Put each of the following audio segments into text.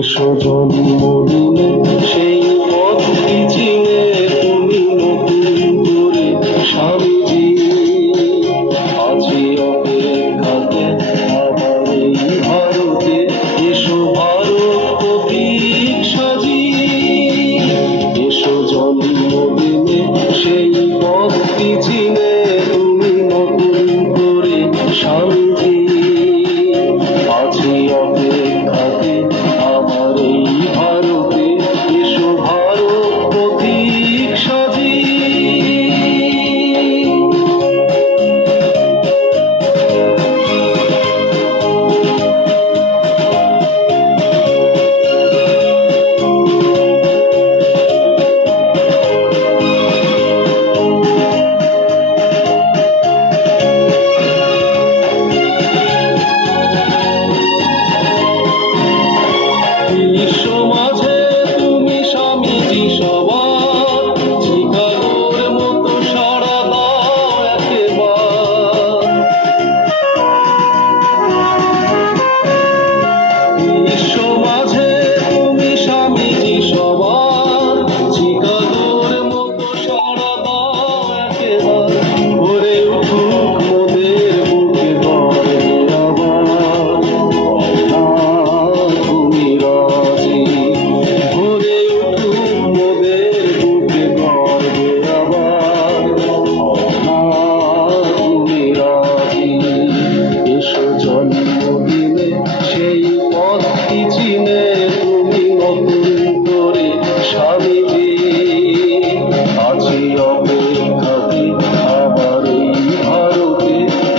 এসো জন্মদিনে সেই পথটি চিনে তুমি নতুন করে স্বামীজি। আছি অপেক্ষাতে আমার এই ভারতে, এসো ভারত প্রতীক সাজি। এসো জন্মদিনে সেই পথটি চিনে তুমি নতুন করে স্বামীজি। আছি অপেক্ষাতে আমার এই ভারতে, এসো ভারত প্রতীক সাজি। বিশ্ব মাঝে তুমি স্বামীজি সবার, শিকাগোর মতো সাড়া দাও একেবার। বিশ্ব মাঝে তুমি স্বামীজি সবার, শিকাগোর মতো সাড়া দাও একেবার। ভরে উঠুক মোদের বুকে গর্বে আবার, তুমি রাজি। ভরে উঠুক মোদের বুকে গর্বে আবার, তুমি রাজি। এসো জন্মদিনে সেই পথটি চিনে তুমি নতুন করে স্বামীজি। আছি অপেক্ষাতে আমার এই ভারতে,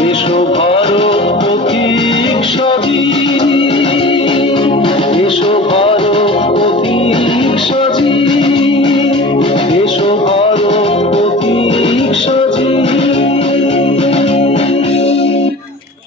এসো ভারত প্রতীক সাজি।